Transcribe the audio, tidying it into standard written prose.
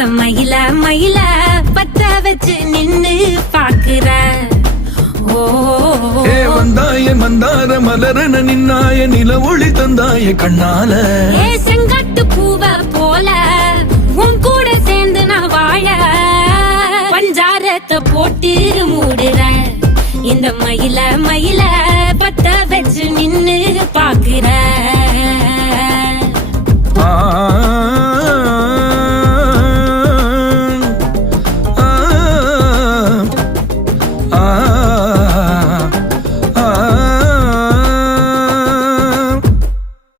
இந்த மயில மயில பத்த வச்சு நின்னு பாக்குற. ஏ வந்தாய மந்தார மலரன நின்னாய நில ஒளி தந்தாய கண்ணால. ஏ செங்காட்டு பூவ போல உன் கூட சேர்ந்து நான் வாழ பஞ்சாரத்தை போட்டு மூடுற. இந்த மயில மயில